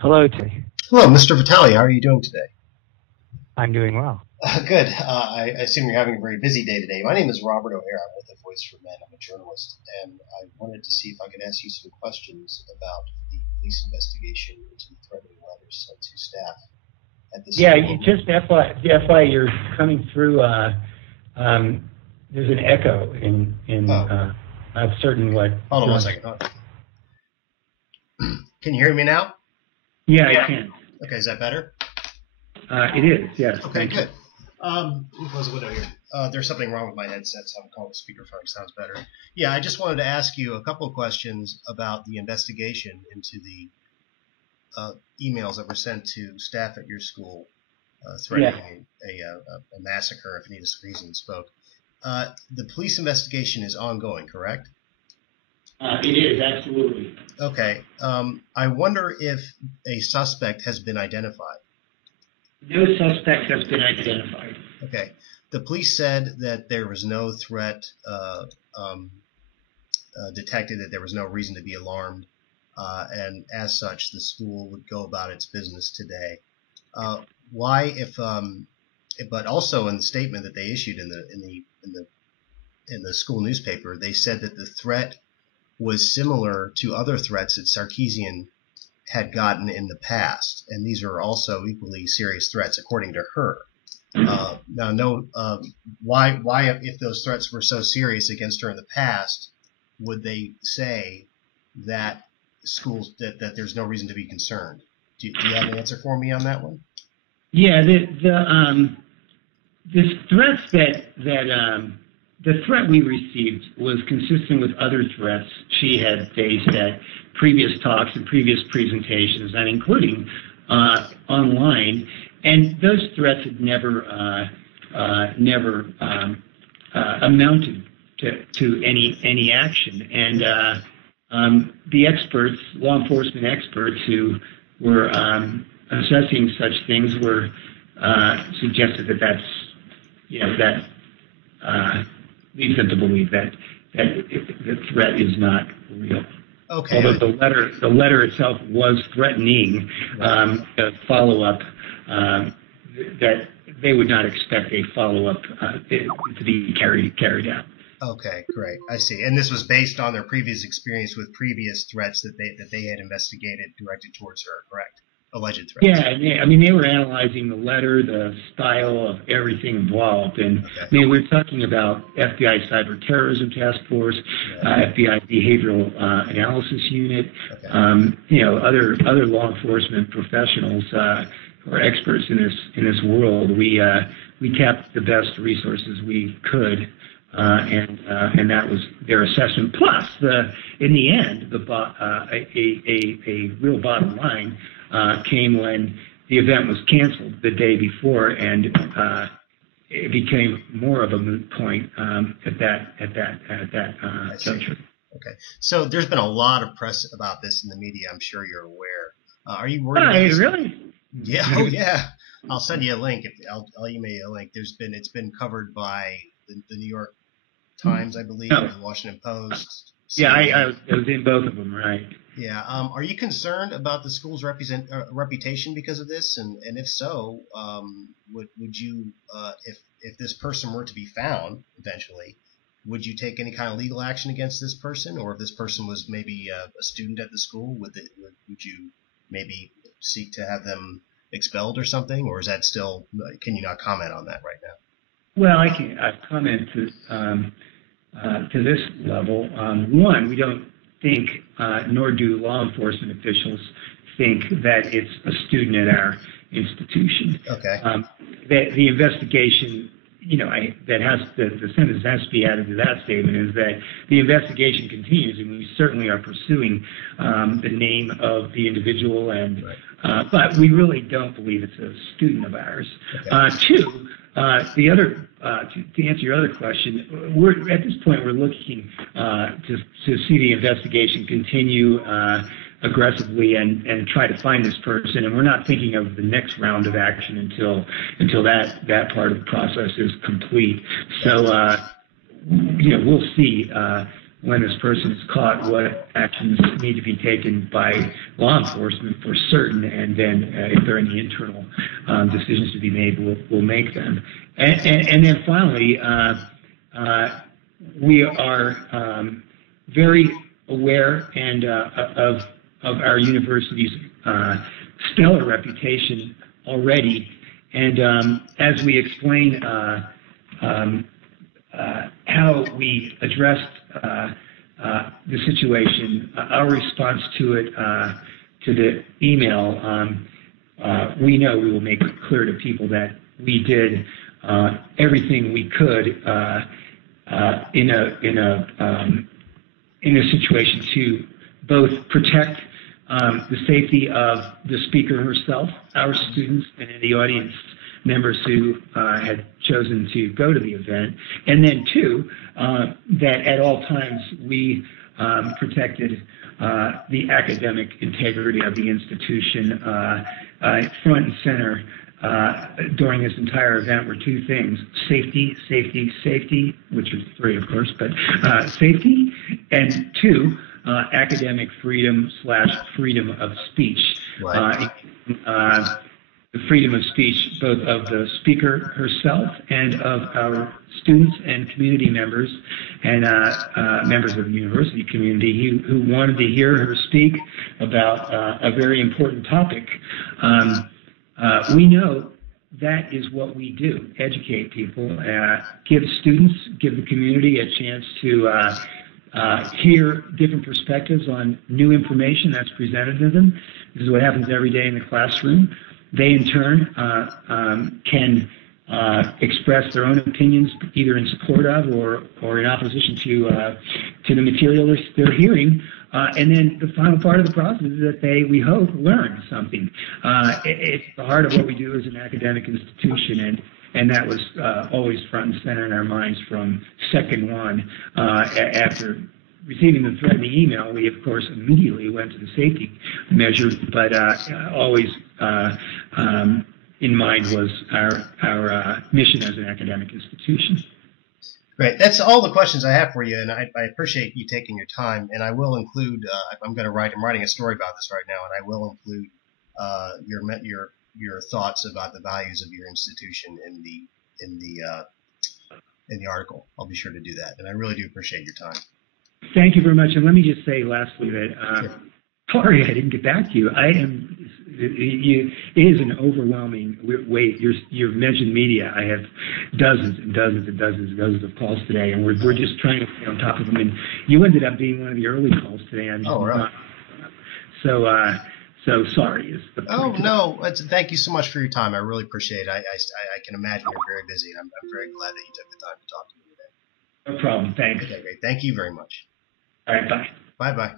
Hello, Tay. Hello, Mr. Vitale. How are you doing today? I'm doing well. Good. I assume you're having a very busy day today. My name is Robert O'Hare. I'm with A Voice for Men. I'm a journalist, and I wanted to see if I could ask you some questions about the police investigation into the threatening letters sent to staff at the Yeah, school. just FY, you're coming through. There's an echo in a certain what. Hold on one second. Can you hear me now? Yeah, I can. Okay, is that better? It is. Yes. Okay, good. Let me close the window here. There's something wrong with my headset, so I'm calling the speakerphone. Sounds better. Yeah, I just wanted to ask you a couple of questions about the investigation into the emails that were sent to staff at your school threatening a massacre if Anita Sarkeesian spoke. The police investigation is ongoing, correct? It is, absolutely. Okay. I wonder if a suspect has been identified. No suspect has been identified. Okay. The police said that there was no threat detected, that there was no reason to be alarmed, and as such, the school would go about its business today. Why, but also in the statement that they issued in the school newspaper, they said that the threat was similar to other threats that Sarkeesian had gotten in the past, and these are also equally serious threats, according to her. Why, if those threats were so serious against her in the past, would they say that schools that there's no reason to be concerned? Do you have an answer for me on that one? Yeah, the threats the threat we received was consistent with other threats she had faced at previous talks and previous presentations, and including online. And those threats had never amounted to any action. And the experts, law enforcement experts who were assessing such things were suggested that leads them to believe that the threat is not real. Okay. Although the letter itself was threatening a follow-up, that they would not expect a follow-up to be carried out. Okay, great. I see. And this was based on their previous experience with previous threats that they had investigated directed towards her, correct? Alleged threats. Yeah, I mean, they were analyzing the letter, the style of everything involved, and okay. I mean, we're talking about FBI Cyber Terrorism Task Force, FBI Behavioral Analysis Unit, okay. Other law enforcement professionals who are experts in this world. We tapped the best resources we could. And that was their assessment. Plus, in the end, a real bottom line came when the event was canceled the day before, and it became more of a moot point at that juncture. Okay, so there's been a lot of press about this in the media. I'm sure you're aware. Are you worried? Really? Yeah. Oh, yeah. I'll send you a link. I'll email you a link. It's been covered by the New York Times, I believe, the Washington Post. Yeah, I was in both of them, right? Yeah. Are you concerned about the school's reputation because of this? And if so, would you, if this person were to be found eventually, would you take any kind of legal action against this person? Or if this person was maybe a student at the school, would you maybe seek to have them expelled or something? Or is that still, can you not comment on that right now? Well, I can comment to this level. One, we don't think, nor do law enforcement officials think that it's a student at our institution. Okay. The investigation, the sentence has to be added to that statement, is that the investigation continues, and we certainly are pursuing the name of the individual, and but we really don't believe it's a student of ours. Okay. Two, to answer your other question, we're at this point we're looking to see the investigation continue aggressively and try to find this person, and we're not thinking of the next round of action until that part of the process is complete. So we'll see when this person is caught, what actions need to be taken by law enforcement for certain, and then if there are any internal decisions to be made, we'll make them. And then finally, we are very aware and of our university's stellar reputation already, and as we explain how we addressed the situation, our response to it, to the email, we know we will make it clear to people that we did everything we could in a situation to both protect the safety of the speaker herself, our students, and the audience members who had chosen to go to the event, and then two, that at all times we protected the academic integrity of the institution. Front and center during this entire event were two things: safety, safety, safety, which are three, of course, but safety, and two, academic freedom / freedom of speech. Right. The freedom of speech, both of the speaker herself and of our students and community members and members of the university community who wanted to hear her speak about a very important topic. We know that is what we do: educate people, give students, give the community a chance to hear different perspectives on new information that's presented to them. This is what happens every day in the classroom. They, in turn, can express their own opinions, either in support of or in opposition to the material they're hearing. And then the final part of the process is that they, we hope, learn something. It's the heart of what we do as an academic institution, and that was always front and center in our minds from second one. After receiving the threatening email, we, of course, immediately went to the safety measures, but always in mind was our mission as an academic institution. Great. That's all the questions I have for you, and I appreciate you taking your time. And I will include, I'm writing a story about this right now, and I will include your thoughts about the values of your institution in the article. I'll be sure to do that, and I really do appreciate your time. Thank you very much. And let me just say lastly that Sure. sorry I didn't get back to you. It is an overwhelming weight. You've mentioned media. I have dozens and dozens and dozens of calls today, and we're just trying to stay on top of them. And you ended up being one of the early calls today. Oh, right. So sorry. Oh, no. Thank you so much for your time. I really appreciate it. I can imagine you're very busy, and I'm very glad that you took the time to talk to me today. No problem. Thanks. Okay, great. Thank you very much. All right. Bye. Bye-bye.